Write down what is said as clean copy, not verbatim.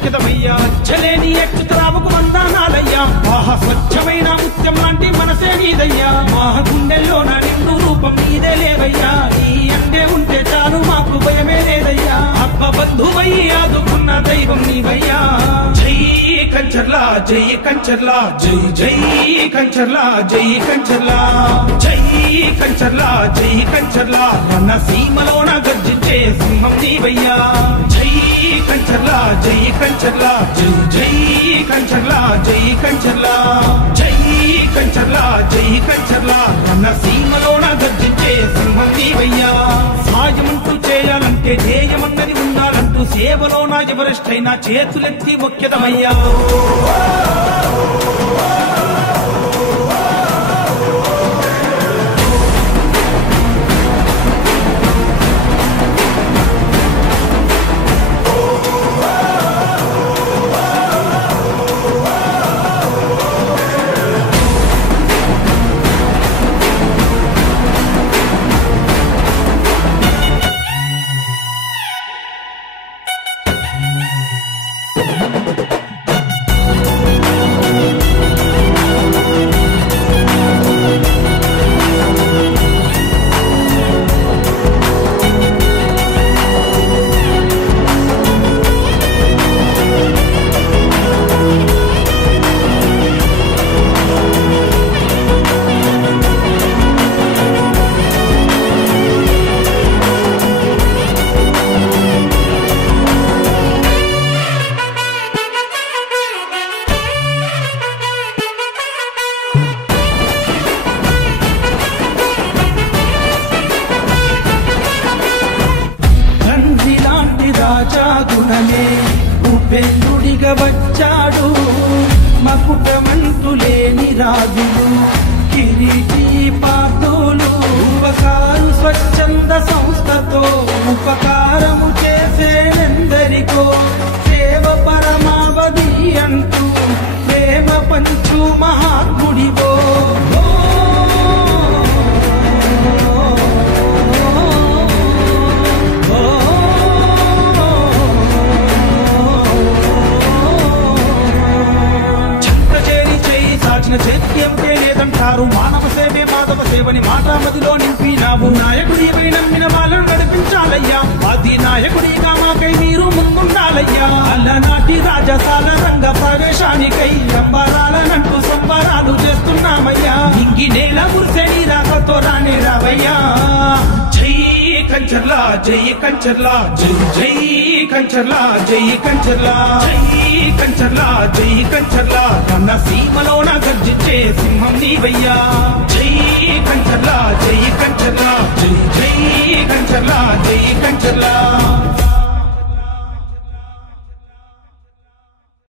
మొక్కెదమయ్యా చలేని ఎచ్చుతరాముకు వందనాలయ్యా ఆహా స్వచ్ఛమైన ముత్యం లాంటి మనసే నీదయ్యా మా గుండెల్లో నా నిండు రూపం నీదే లేవయ్యా నీ అండే ఉంటే చాలు మాకు భయమే లేదయ్యా అబ్బ బంధువయ్యి ఆదుకున్న దైవం నీవయ్యా జై కంచర్లా జై కంచర్లా జై జై కంచర్లా జై కంచర్లా జై కంచర్లా జై కంచర్లా మన సీమలోన గర్జించే సింహం నీవయ్యా జై కంచర్లా జై కంచర్లా జై జై కంచర్లా జై కంచర్లా జై కంచర్లా జై కంచర్లా మన సీమలోన గర్జించే సింహం నీవయ్యా సాయమంటూ చేయాలంటే ధ్యేయమన్నది ఉండాలంటూ సేవలో నా ఎవరెస్టైనా చేతులెత్తి మొక్కెదమయ్యా ఉపేంద్రుడిగా వచ్చాడు మకుటమంటూ లేని రాజులు కిరీటి పాత్రులు ఉపకారు స్వచ్ఛంద సంస్థతో ఉపకారము చేసేందరికో సేవ పరమావధి అంటూ ప్రేమ పంచు మహాత్ముడివో చేత్యంతే లేదంటారు మానవ సేవే మాధవ సేవని మాట మదిలో నింపినావు నాయకుడిపై నమ్మిన వాళ్ళను నడిపించాలయ్యా అది నాయకుడిగా మాకై మీరు ముందుండాలయ్యా అల్లనాటి రాజసాల రంగ ప్రవేశానికై సంబరాలనంటూ సంబరాలు చేస్తున్నామయ్యా ఇంగి నేల మురిసెని రాకతో రానే రావయ్యా జై కంచర్లా జై కంచర్లా జై జై కంచర్లా జై కంచర్లా జై కంచర్లా జై కంచర్లా మన సీమలోన గర్జించే సింహం నీవయ్యా జై కంచర్లా జై కంచర్లా జై జై కంచర్లా జై కంచర్లా